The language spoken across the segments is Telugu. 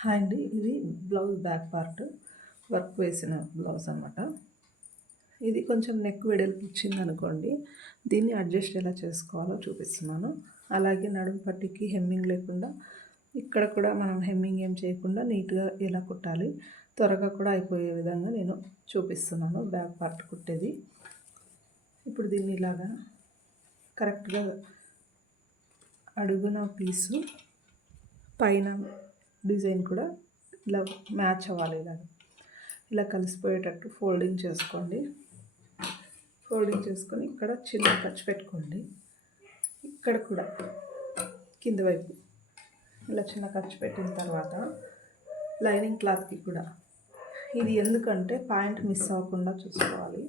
హాయ్ అండి. ఇది బ్లౌజ్ బ్యాక్ పార్ట్ వర్క్ వేసిన బ్లౌజ్ అనమాట ఇది కొంచెం నెక్ వెడల్పు ఇచ్చింది అనుకోండి దీన్ని అడ్జస్ట్ ఎలా చేసుకోవాలో చూపిస్తున్నాను. అలాగే నడుము పట్టికి హెమ్మింగ్ లేకుండా ఇక్కడ కూడా మనం హెమ్మింగ్ ఏం చేయకుండా నీట్గా ఎలా కుట్టాలి త్వరగా కూడా అయిపోయే విధంగా నేను చూపిస్తున్నాను బ్యాక్ పార్ట్ కుట్టేది. ఇప్పుడు దీన్ని ఇలాగా కరెక్ట్గా అడుగున పీసు పైన డిజైన్ కూడా ఇలా మ్యాచ్ అవ్వాలి ఇలా ఇలా కలిసిపోయేటట్టు ఫోల్డింగ్ చేసుకోండి. ఫోల్డింగ్ చేసుకొని ఇక్కడ చిన్న ఖర్చు పెట్టుకోండి. ఇక్కడ కూడా కింద వైపు ఇలా చిన్న ఖర్చు పెట్టిన తర్వాత లైనింగ్ క్లాత్కి కూడా. ఇది ఎందుకంటే పాయింట్ మిస్ అవ్వకుండా చూసుకోవాలి.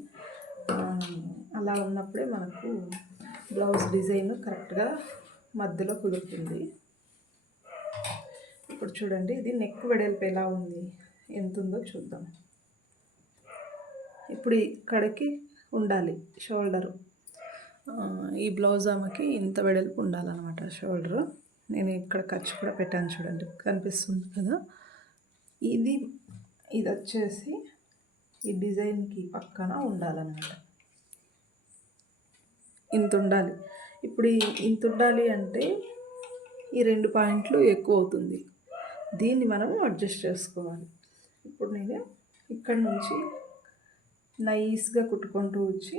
అలా ఉన్నప్పుడే మనకు బ్లౌజ్ డిజైన్ కరెక్ట్గా మధ్యలో కుదురుతుంది. ఇప్పుడు చూడండి ఇది నెక్ వెడల్పు ఎలా ఉంది? ఎంత ఉందో చూద్దాం. ఇప్పుడు ఇక్కడికి ఉండాలి షోల్డరు. ఈ బ్లౌజ్ ఆమెకి ఇంత వెడల్పు ఉండాలన్నమాట షోల్డరు. నేను ఇక్కడ ఖర్చు కూడా పెట్టాను చూడండి కనిపిస్తుంది కదా. ఇది ఇది వచ్చేసి ఈ డిజైన్కి పక్కన ఉండాలన్నమాట. ఇంత ఉండాలి. ఇప్పుడు ఇంత ఉండాలి అంటే ఈ రెండు పాయింట్లు ఎక్కువ అవుతుంది. దీన్ని మనం అడ్జస్ట్ చేసుకోవాలి. ఇప్పుడు నేను ఇక్కడ నుంచి నైస్గా కుట్టుకుంటూ వచ్చి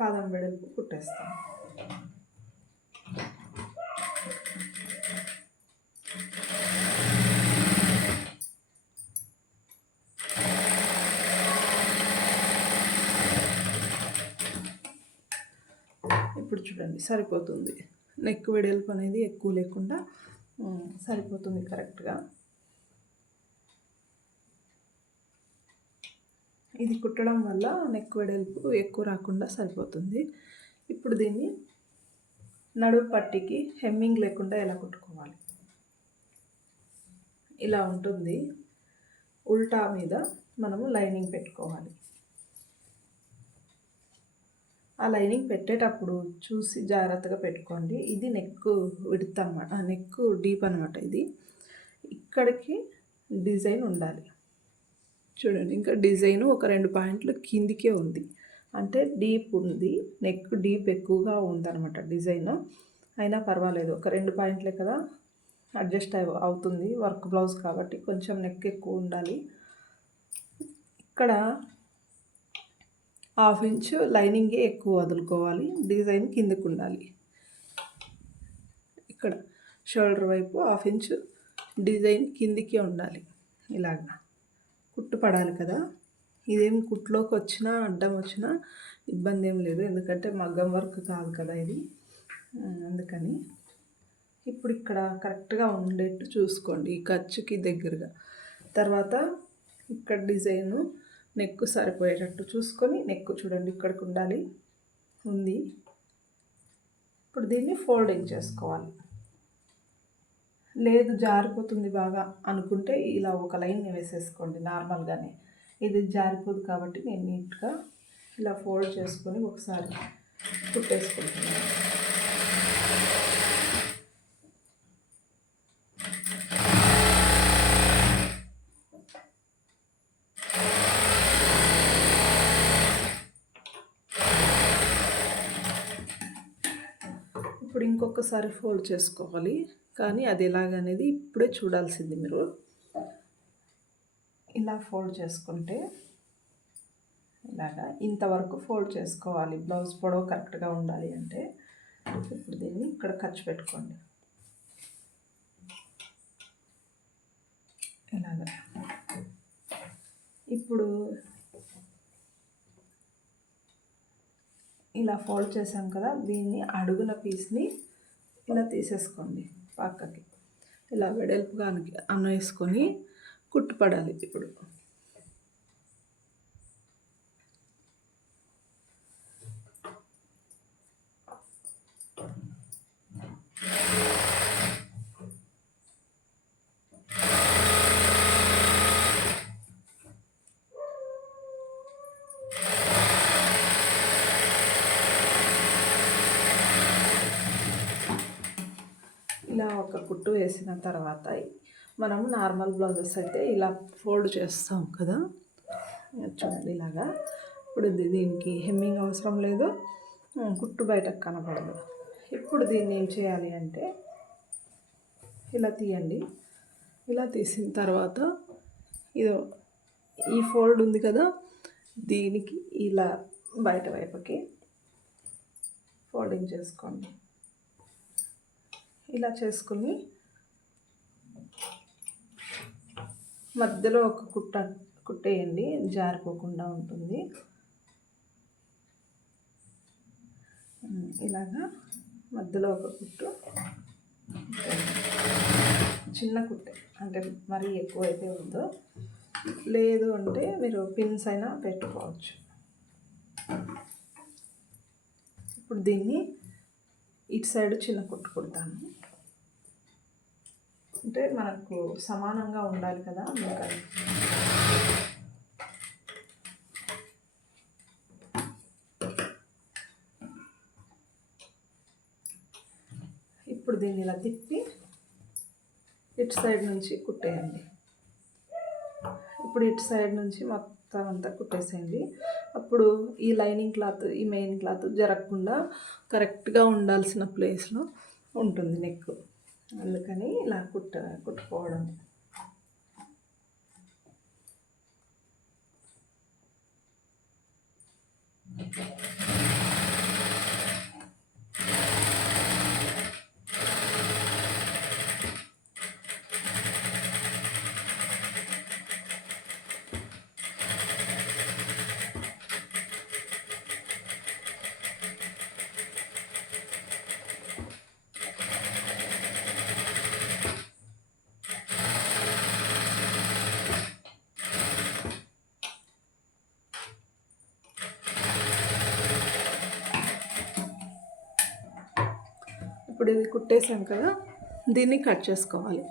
పాదం వెడల్పు కుట్టేస్తాను. ఇప్పుడు చూడండి సరిపోతుంది. నెక్ వెడల్పు అనేది ఎక్కువ లేకుండా సరిపోతుంది కరెక్ట్గా. ఇది కుట్టడం వల్ల నెక్ వెడల్పు ఎక్కువ రాకుండా సరిపోతుంది. ఇప్పుడు దీన్ని నడువు పట్టికి హెమ్మింగ్ లేకుండా ఎలా కుట్టుకోవాలి? ఇలా ఉంటుంది. ఉల్టా మీద మనము లైనింగ్ పెట్టుకోవాలి. ఆ లైనింగ్ పెట్టేటప్పుడు చూసి జాగ్రత్తగా పెట్టుకోండి. ఇది నెక్ విడత అనమాట నెక్ డీప్ అనమాట ఇది. ఇక్కడికి డిజైన్ ఉండాలి. చూడండి ఇంకా డిజైన్ ఒక రెండు పాయింట్లు కిందికే ఉంది. అంటే డీప్ ఉంది. నెక్ డీప్ ఎక్కువగా ఉందన్నమాట డిజైన్. అయినా పర్వాలేదు. ఒక రెండు పాయింట్లే కదా అడ్జస్ట్ అవుతుంది. వర్క్ బ్లౌజ్ కాబట్టి కొంచెం నెక్ ఎక్కువ ఉండాలి. ఇక్కడ హాఫ్ ఇంచు లైనింగే ఎక్కువ వదులుకోవాలి. డిజైన్ కిందకు ఉండాలి ఇక్కడ షోల్డర్ వైపు హాఫ్ ఇంచు డిజైన్ కిందికే ఉండాలి. ఇలాగా కుట్టు పడాలి కదా. ఇదేం కుట్లోకి వచ్చినా అడ్డం వచ్చినా ఇబ్బంది ఏం లేదు. ఎందుకంటే మగ్గం వర్క్ కాదు కదా ఇది. అందుకని ఇప్పుడు ఇక్కడ కరెక్ట్గా ఉండేట్టు చూసుకోండి ఈ ఖర్చుకి దగ్గరగా. తర్వాత ఇక్కడ డిజైను నెక్ సరిపోయేటట్టు చూసుకొని నెక్ చూడండి ఇక్కడికి ఉండాలి ఉంది. ఇప్పుడు దీన్ని ఫోల్డింగ్ చేసుకోవాలి. లేదు జారిపోతుంది బాగా అనుకుంటే ఇలా ఒక లైన్ వేసేసుకోండి నార్మల్గానే. ఇది జారిపోదు కాబట్టి నేను నీట్గా ఇలా ఫోల్డ్ చేసుకొని ఒకసారి కుట్టేసుకుంటున్నాను. ఒక్కసారి ఫోల్డ్ చేసుకోవాలి. కానీ అది ఎలాగనేది ఇప్పుడే చూడాల్సింది మీరు. ఇలా ఫోల్డ్ చేసుకుంటే ఇలాగా ఇంతవరకు ఫోల్డ్ చేసుకోవాలి. బ్లౌజ్ పొడవు కరెక్ట్గా ఉండాలి అంటే ఇప్పుడు దీన్ని ఇక్కడ ఖర్చు పెట్టుకోండి. ఇలాగా. ఇప్పుడు ఇలా ఫోల్డ్ చేసాం కదా దీన్ని అడుగుల పీస్ని ఇలా తీసేసుకోండి పక్కకి. ఇలా వెడల్పుగా అన్నేసుకొని కుట్టుపడాలి ఇప్పుడు. ఇలా ఒక కుట్టు వేసిన తర్వాత మనము నార్మల్ బ్లౌజెస్ అయితే ఇలా ఫోల్డ్ చేస్తాం కదా. చూడండి ఇలాగా. ఇప్పుడు దీనికి హెమ్మింగ్ అవసరం లేదు. కుట్టు బయటకు కనపడదు. ఇప్పుడు దీన్ని ఏం చేయాలి అంటే ఇలా తీయండి. ఇలా తీసిన తర్వాత ఇదో ఈ ఫోల్డ్ ఉంది కదా దీనికి ఇలా బయట వైపుకి ఫోల్డింగ్ చేసుకోండి. ఇలా చేసుకుని మధ్యలో ఒక కుట్ట కుట్టేయండి జారిపోకుండా ఉంటుంది. ఇలాగా మధ్యలో ఒక కుట్టు చిన్న కుట్టే అంటే మరీ ఎక్కువ అయితే లేదు అంటే మీరు పిన్స్ అయినా పెట్టుకోవచ్చు. ఇప్పుడు దీన్ని ఇటు సైడ్ చిన్న కుట్టు కుడతాను. అంటే మనకు సమానంగా ఉండాలి కదా అందుకని. ఇప్పుడు దీన్ని ఇలా తిప్పి ఇటు సైడ్ నుంచి కుట్టేయండి. ఇప్పుడు ఇటు సైడ్ నుంచి మొత్తం అంతా కుట్టేసేయండి. అప్పుడు ఈ లైనింగ్ క్లాత్ ఈ మెయిన్ క్లాత్ జరగకుండా కరెక్ట్గా ఉండాల్సిన ప్లేస్లో ఉంటుంది నెక్. అందుకని ఇలా కుట్ట కుట్టుకోవడం. ఇప్పుడు ఇది కుట్టేసాం కదా దీన్ని కట్ చేసుకోవాలి.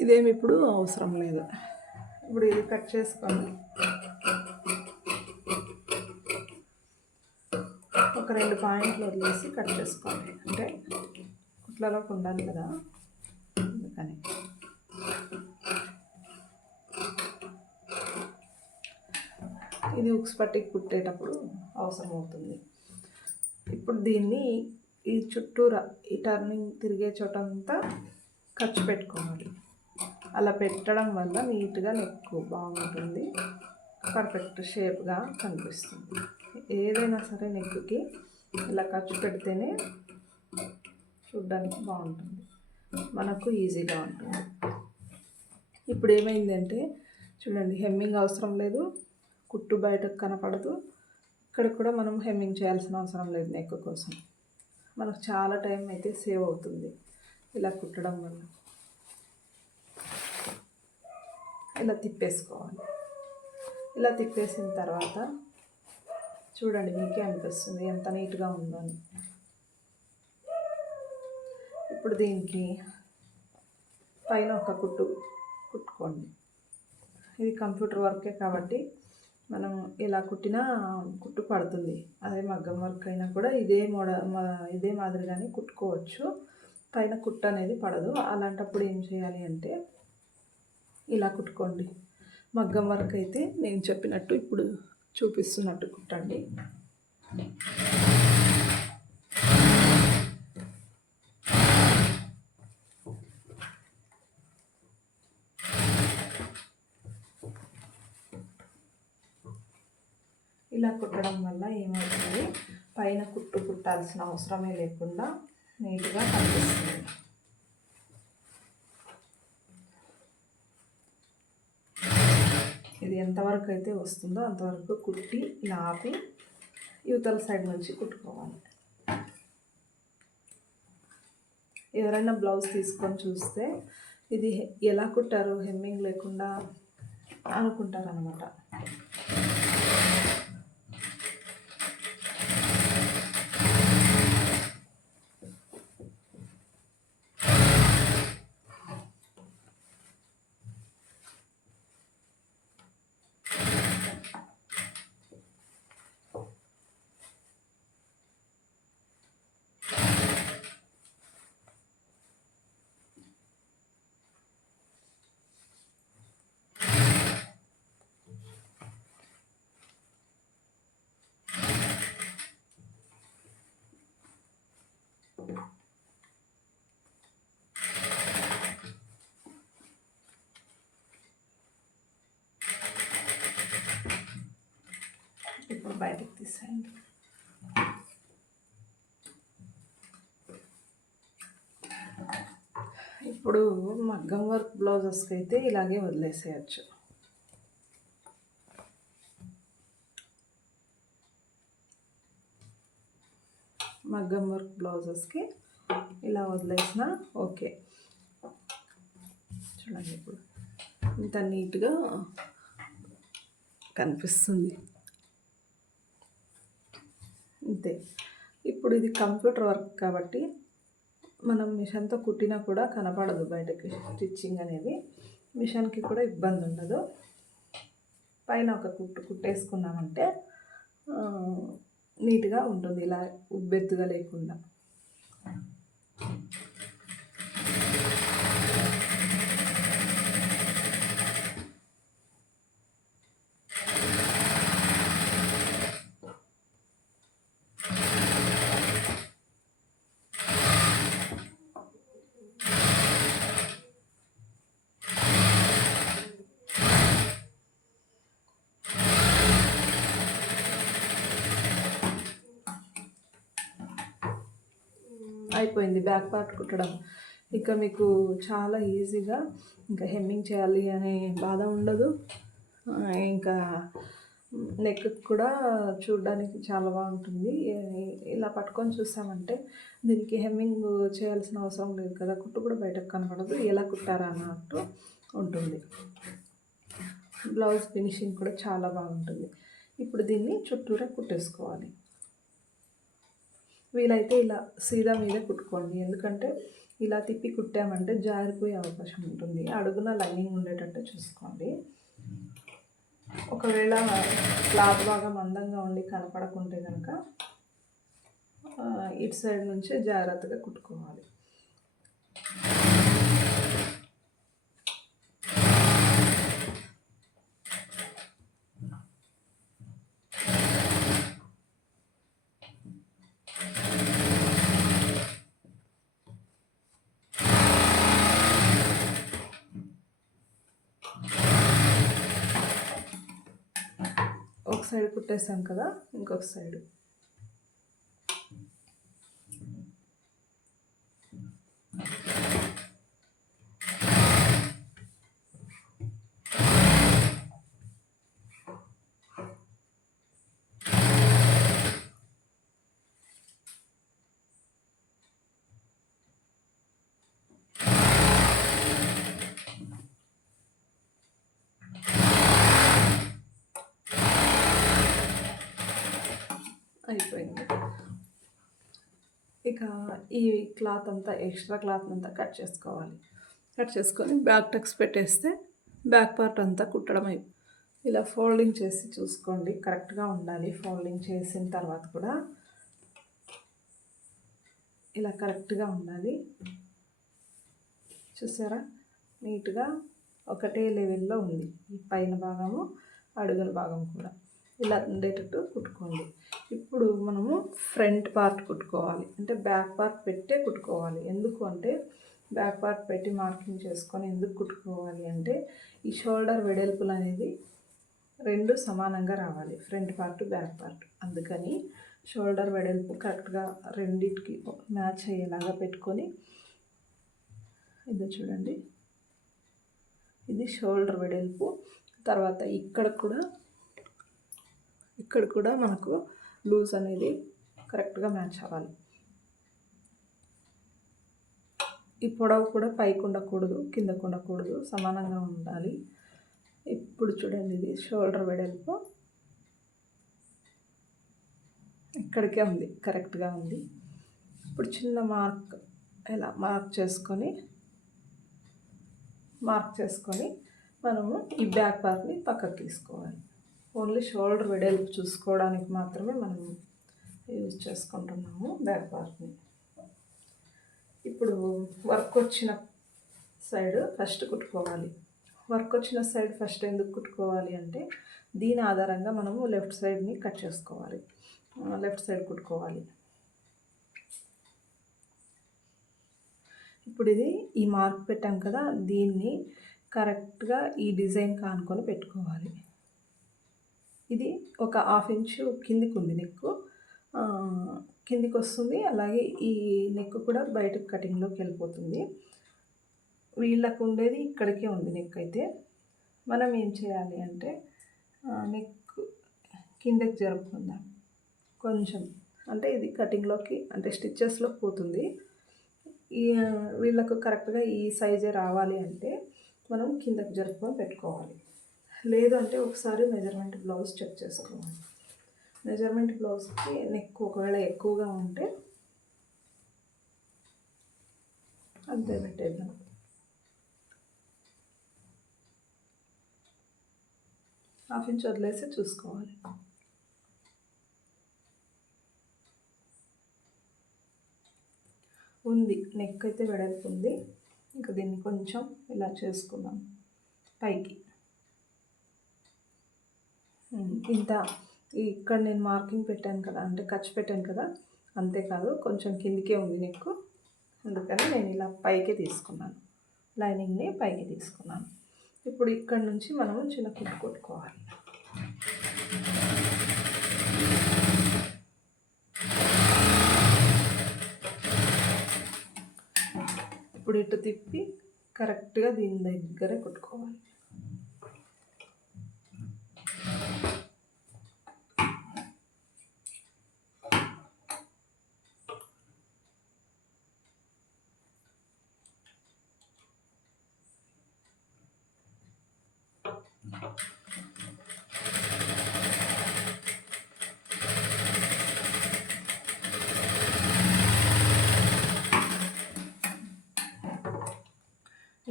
ఇదేమి ఇప్పుడు అవసరం లేదు. ఇప్పుడు ఇది కట్ చేసుకొని ఒక రెండు పాయింట్లు వదిలేసి కట్ చేసుకోవాలి అంటే కుట్లలోకి ఉండాలి కదా. అందుకని. ఇది ఉక్స్ పట్టికి కుట్టేటప్పుడు అవసరం అవుతుంది ఇప్పుడు దీన్ని ఈ చుట్టూరా ఈ టర్నింగ్ తిరిగే చోట అంతా ఖర్చు పెట్టుకోవాలి. అలా పెట్టడం వల్ల నీట్గా నెక్ బాగుంటుంది. పర్ఫెక్ట్ షేప్గా కనిపిస్తుంది. ఏదైనా సరే నెక్కి ఇలా ఖర్చు పెడితేనే చూడ్డానికి బాగుంటుంది. మనకు ఈజీగా ఉంటుంది. ఇప్పుడు ఏమైందంటే చూడండి హెమ్మింగ్ అవసరం లేదు. కుట్టు బయటకు కనపడదు. ఇక్కడ కూడా మనం హెమ్మింగ్ చేయాల్సిన అవసరం లేదు నెక్ కోసం. మనకు చాలా టైం అయితే సేవ్ అవుతుంది ఇలా కుట్టడం వల్ల. ఇలా తిప్పేసుకోవాలి. ఇలా తిప్పేసిన తర్వాత చూడండి మీకే అనిపిస్తుంది ఎంత నీట్గా ఉందో అని. ఇప్పుడు దీనికి పైన ఒక కుట్టు కుట్టుకోండి. ఇది కంప్యూటర్ వర్కే కాబట్టి మనం ఎలా కుట్టినా కుట్టు పడుతుంది. అదే మగ్గం వర్క్ అయినా కూడా ఇదే మోడ మా- ఇదే మాదిరిగానే కుట్టుకోవచ్చు. పైన కుట్టు అనేది పడదు. అలాంటప్పుడు ఏం చేయాలి అంటే ఇలా కుట్టుకోండి. మగ్గం వర్క్ అయితే నేను చెప్పినట్టు ఇప్పుడు చూపిస్తున్నట్టు కుట్టండి ఇలా కుట్టడం వల్ల ఏమవుతుంది? పైన కుట్టు కుట్టాల్సిన అవసరమే లేకుండా నీట్గా కనిపిస్తుంది. ఇది ఎంతవరకు అయితే వస్తుందో అంతవరకు కుట్టి ఇలా ఆపి యువతల సైడ్ నుంచి కుట్టుకోవాలి. ఎవరైనా బ్లౌజ్ తీసుకొని చూస్తే ఇది ఎలా కుట్టారు హెమ్మింగ్ లేకుండా అనుకుంటారు బయటకు తీసేయండి. ఇప్పుడు మగ్గం వర్క్ బ్లౌజెస్కి అయితే ఇలాగే వదిలేసేయచ్చు. మగ్గం వర్క్ బ్లౌజెస్కి ఇలా వదిలేసిన ఓకే. చూడండి ఇప్పుడు. ఇంత నీట్గా కనిపిస్తుంది. అంతే. ఇప్పుడు ఇది కంప్యూటర్ వర్క్ కాబట్టి మనం మిషన్తో కుట్టినా కూడా కనపడదు బయటకి. స్టిచ్చింగ్ అనేది మిషన్కి కూడా ఇబ్బంది ఉండదు. పైన ఒక కుట్టు కుట్టేసుకున్నామంటే నీట్గా ఉంటుంది. ఇలా ఉబ్బెత్తుగా లేకుండా. అయిపోయింది. బ్యాక్ పార్ట్ కుట్టడం. ఇక మీకు చాలా ఈజీగా ఇంకా హెమ్మింగ్ చేయాలి అనే బాధ ఉండదు. ఇంకా నెక్ కూడా చూడడానికి చాలా బాగుంటుంది. ఇలా పట్టుకొని చూసామంటే దీనికి హెమ్మింగ్ చేయాల్సిన అవసరం లేదు కదా. కుట్టు కూడా బయటకు కనపడదు ఎలా కుట్టారా అన్నట్టు ఉంటుంది. బ్లౌజ్ ఫినిషింగ్ కూడా చాలా బాగుంటుంది. ఇప్పుడు దీన్ని చుట్టూరా కుట్టేసుకోవాలి. వీలైతే ఇలా సీదా మీద కుట్టుకోండి. ఎందుకంటే ఇలా తిప్పి కుట్టామంటే జారిపోయే అవకాశం ఉంటుంది. అడుగున లైనింగ్ ఉండేటట్టు చూసుకోండి. ఒకవేళ క్లాత్ బాగా మందంగా ఉండి కనపడకుంటే కనుక ఇటు సైడ్ నుంచి జాగ్రత్తగా కుట్టుకోవాలి. ఒక సైడ్ కుట్టేసాం కదా ఇంకొక సైడ్ అయిపోయింది. ఇక ఈ క్లాత్ అంతా ఎక్స్ట్రా క్లాత్ అంతా కట్ చేసుకోవాలి. కట్ చేసుకొని బ్యాక్ టక్స్ పెట్టేస్తే బ్యాక్ పార్ట్ అంతా కుట్టడం అయి ఇలా ఫోల్డింగ్ చేసి చూసుకోండి. కరెక్ట్గా ఉండాలి ఫోల్డింగ్ చేసిన తర్వాత కూడా. ఇలా కరెక్ట్గా ఉండాలి. చూసారా? నీట్గా ఒకటే లెవెల్లో ఉంది. ఈ పైన భాగము అడుగుల భాగం కూడా. ఇలా ఉండేటట్టు కుట్టుకోండి. ఇప్పుడు మనము ఫ్రంట్ పార్ట్ కుట్టుకోవాలి. అంటే బ్యాక్ పార్ట్ పెట్టే కుట్టుకోవాలి. ఎందుకు అంటే బ్యాక్ పార్ట్ పెట్టి మార్కింగ్ చేసుకొని ఎందుకు కుట్టుకోవాలి అంటే ఈ షోల్డర్ వెడల్పులు అనేది రెండు సమానంగా రావాలి. Front part back part. అందుకని షోల్డర్ వెడల్పు కరెక్ట్గా రెండింటికి మ్యాచ్ అయ్యేలాగా పెట్టుకొని ఇది చూడండి. ఇది షోల్డర్ వెడల్పు. తర్వాత ఇక్కడ కూడా ఇక్కడ కూడా మనకు లూజ్ అనేది కరెక్ట్గా మ్యాచ్ అవ్వాలి. ఈ పొడవు కూడా పైకి ఉండకూడదు కిందకు ఉండకూడదు సమానంగా ఉండాలి. ఇప్పుడు చూడండి ఇది షోల్డర్ వెడల్పు. ఇక్కడికే ఉంది కరెక్ట్గా ఉంది. ఇప్పుడు చిన్న మార్క్ ఇలా మార్క్ చేసుకొని మార్క్ చేసుకొని మనము ఈ బ్యాక్ పార్ట్ని పక్కకు తీసుకోవాలి. ఓన్లీ షోల్డర్ వెడల్పు చూసుకోవడానికి మాత్రమే మనం యూజ్ చేసుకుంటున్నాము బ్యాక్ పార్ట్ని. ఇప్పుడు వర్క్ వచ్చిన సైడ్ ఫస్ట్ కుట్టుకోవాలి. వర్క్ వచ్చిన సైడ్ ఫస్ట్ ఎందుకు కుట్టుకోవాలి అంటే దీని ఆధారంగా మనము లెఫ్ట్ సైడ్ని కట్ చేసుకోవాలి. లెఫ్ట్ సైడ్ కుట్టుకోవాలి. ఇప్పుడు ఇది ఈ మార్క్ పెట్టాం కదా దీన్ని కరెక్ట్గా ఈ డిజైన్ కానుకొని పెట్టుకోవాలి. ఇది ఒక హాఫ్ ఇంచు కిందికి ఉంది నెక్కు. కిందికి వస్తుంది అలాగే ఈ నెక్ కూడా బయటకు కటింగ్లోకి వెళ్ళిపోతుంది. వీళ్ళకు ఉండేది ఇక్కడికే ఉంది నెక్ అయితే మనం ఏం చేయాలి అంటే నెక్ కిందకి జరుపుకుందాం. కొంచెం అంటే ఇది కటింగ్లోకి అంటే స్టిచ్చెస్లో పోతుంది. ఈ వీళ్ళకు కరెక్ట్గా ఈ సైజే రావాలి అంటే మనం కిందకి జరుపుకొని పెట్టుకోవాలి. లేదు అంటే ఒకసారి మెజర్మెంట్ బ్లౌజ్ చెక్ చేసుకోవాలి. మెజర్మెంట్ బ్లౌజ్కి నెక్ ఒకవేళ ఎక్కువగా ఉంటే అంతే పెట్టేద్దాం. హాఫ్ ఇంచ్ వదిలేసి చూసుకోవాలి. ఉంది. నెక్ అయితే వెడల్పు ఉంది. ఇంకా దీన్ని కొంచెం ఇలా చేసుకుందాం. పైకి. ఇంత ఇక్కడ నేను మార్కింగ్ పెట్టాను కదా అంటే ఖర్చు పెట్టాను కదా అంతేకాదు కొంచెం కిందికే ఉంది నెక్కు. అందుకని నేను ఇలా పైకి తీసుకున్నాను. లైనింగ్ని పైకి తీసుకున్నాను. ఇప్పుడు ఇక్కడ నుంచి మనము చిన్న కుట్టు కొట్టుకోవాలి. ఇప్పుడు ఇటు తిప్పి కరెక్ట్గా దీని దగ్గర కుట్టుకోవాలి.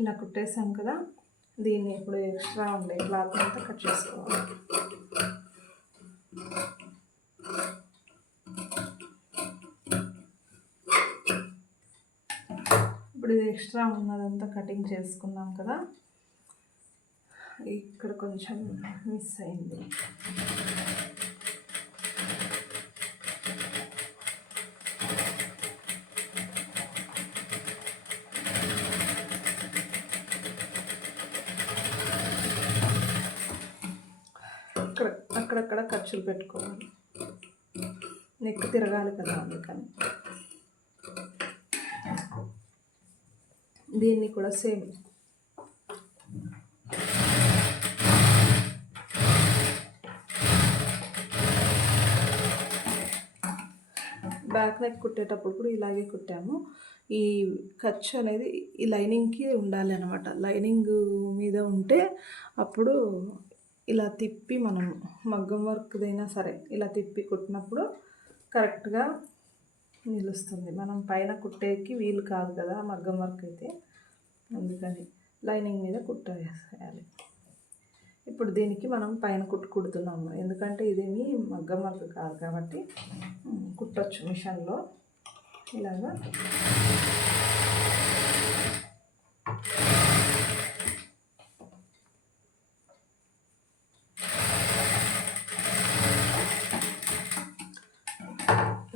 ఇలా కుట్టేసాం కదా దీన్ని ఇప్పుడు ఎక్స్ట్రా ఉండే క్లాత్ అంతా కట్ చేసుకోవాలి. ఇప్పుడు ఇది ఎక్స్ట్రా ఉన్నదంతా కటింగ్ చేసుకున్నాం కదా ఇక్కడ కొంచెం మిస్ అయింది. ఖర్చులు పెట్టుకోవాలి. నెక్ తిరగాలి కదా అందుకని. దీన్ని కూడా సేమ్. బ్యాక్ నెక్ కుట్టేటప్పుడు కూడా ఇలాగే కుట్టాము. ఈ ఖర్చు అనేది ఈ లైనింగ్కి ఉండాలి అనమాట లైనింగ్ మీద ఉంటే అప్పుడు ఇలా తిప్పి మనం మగ్గం వర్క్దైనా సరే ఇలా తిప్పి కుట్టినప్పుడు కరెక్ట్గా నిలుస్తుంది. మనం పైన కుట్టేకి వీలు కాదు కదా మగ్గం వర్క్ అయితే. అందుకని లైనింగ్ మీద కుట్టేసేయాలి. ఇప్పుడు దీనికి మనం పైన కుట్టు కుడుతున్నాము. ఎందుకంటే ఇదేమి మగ్గం వర్క్ కాదు కాబట్టి కుట్టచ్చు మిషన్లో. ఇలాగా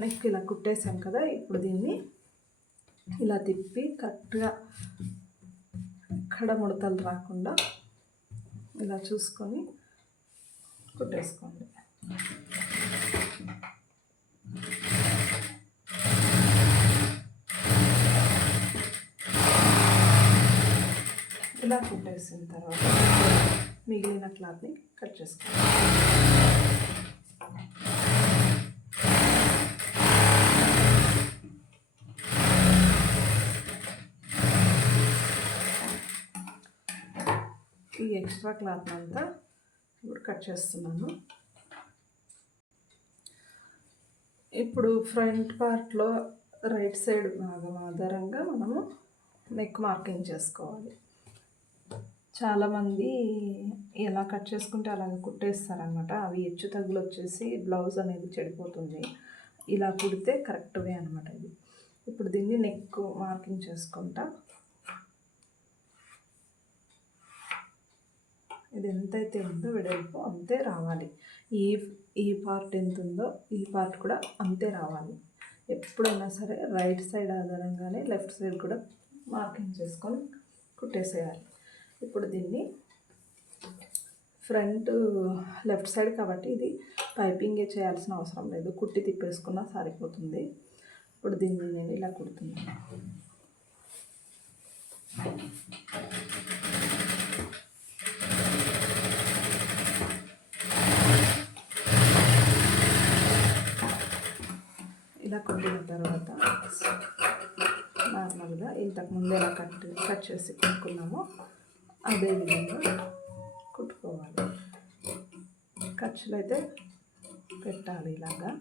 నెక్ ఇలా కుట్టేసాం కదా ఇప్పుడు దీన్ని ఇలా తిప్పి కరెక్ట్గా ఎక్కడ ముడతలు రాకుండా ఇలా చూసుకొని కుట్టేసుకోండి. ఇలా కుట్టేసిన తర్వాత మిగిలిన క్లాత్ని కట్ చేసుకోండి. ఈ ఎక్స్ట్రా క్లాత్ అంతా ఇప్పుడు కట్ చేస్తున్నాను. ఇప్పుడు ఫ్రంట్ పార్ట్లో రైట్ సైడ్ భాగం ఆధారంగా మనము నెక్ మార్కింగ్ చేసుకోవాలి. చాలామంది ఎలా కట్ చేసుకుంటే అలాగే కుట్టేస్తారనమాట అవి హెచ్చు తగ్గులు వచ్చేసి బ్లౌజ్ అనేది చెడిపోతుంది. ఇలా కుడితే కరెక్ట్వే అనమాట ఇది. ఇప్పుడు దీన్ని నెక్ మార్కింగ్ చేసుకుంటా. ఇది ఎంతైతే ఉందో వెడల్పు అంతే రావాలి. ఈ ఈ పార్ట్ ఎంత ఉందో ఈ పార్ట్ కూడా అంతే రావాలి. ఎప్పుడైనా సరే రైట్ సైడ్ ఆధారంగానే లెఫ్ట్ సైడ్ కూడా మార్కింగ్ చేసుకొని కుట్టేసేయాలి. ఇప్పుడు దీన్ని ఫ్రంట్ లెఫ్ట్ సైడ్ కాబట్టి ఇది పైపింగే చేయాల్సిన అవసరం లేదు. కుట్టి తిప్పేసుకున్నా సరిపోతుంది. ఇప్పుడు దీన్ని నేను ఇలా కుడుతున్నాను. ఇలా కుట్టిన తర్వాత నార్మల్గా ఇంతకుముందు ఎలా కట్ కట్ చేసి కుట్టుకున్నామో అదే విధంగా కుట్టుకోవాలి. ఖర్చులు అయితే పెట్టాలి ఇలాగా.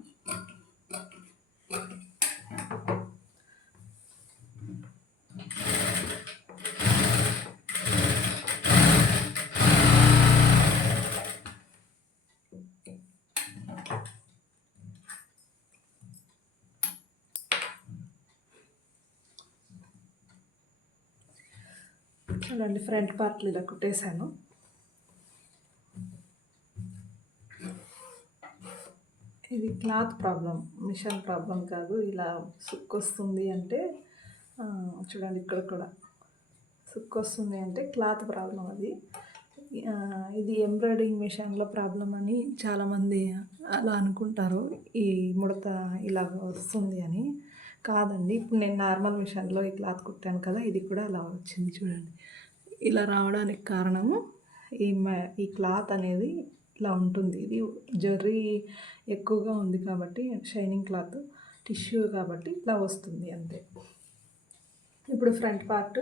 చూడండి ఫ్రంట్ పార్ట్లు ఇలా కుట్టేశాను. ఇది క్లాత్ ప్రాబ్లం మిషన్ ప్రాబ్లం కాదు. ఇలా సుక్కు వస్తుంది అంటే చూడండి ఇక్కడ కూడా. సుక్కు వస్తుంది అంటే క్లాత్ ప్రాబ్లం అది. ఇది ఎంబ్రాయిడింగ్ మిషన్లో ప్రాబ్లం అని చాలామంది అలా అనుకుంటారు. ఈ ముడత ఇలా వస్తుంది అని. కాదండి. ఇప్పుడు నేను నార్మల్ మిషన్లో ఈ క్లాత్ కుట్టాను కదా ఇది కూడా అలా వచ్చింది చూడండి. ఇలా రావడానికి కారణము ఈ ఈ క్లాత్ అనేది ఇలా ఉంటుంది. ఇది జర్రీ ఎక్కువగా ఉంది కాబట్టి షైనింగ్ క్లాత్ టిష్యూ కాబట్టి ఇలా వస్తుంది అంతే. ఇప్పుడు front part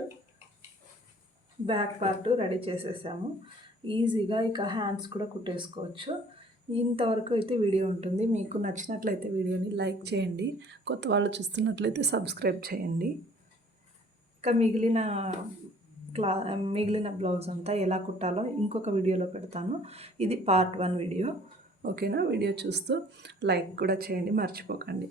back part ready చేసేసాము. ఈజీగా ఇక హ్యాండ్స్ కూడా కుట్టేసుకోవచ్చు. ఇంతవరకు అయితే వీడియో ఉంటుంది. మీకు నచ్చినట్లయితే వీడియోని లైక్ చేయండి. కొత్త వాళ్ళు చూస్తున్నట్లయితే సబ్స్క్రైబ్ చేయండి. ఇంకా మిగిలిన క్లా మిగిలిన బ్లౌజ్ అంతా ఎలా కుట్టాలో ఇంకొక వీడియోలో పెడతాను. ఇది పార్ట్ వన్ వీడియో. ఓకేనా? వీడియో చూస్తూ లైక్ కూడా చేయండి. మర్చిపోకండి.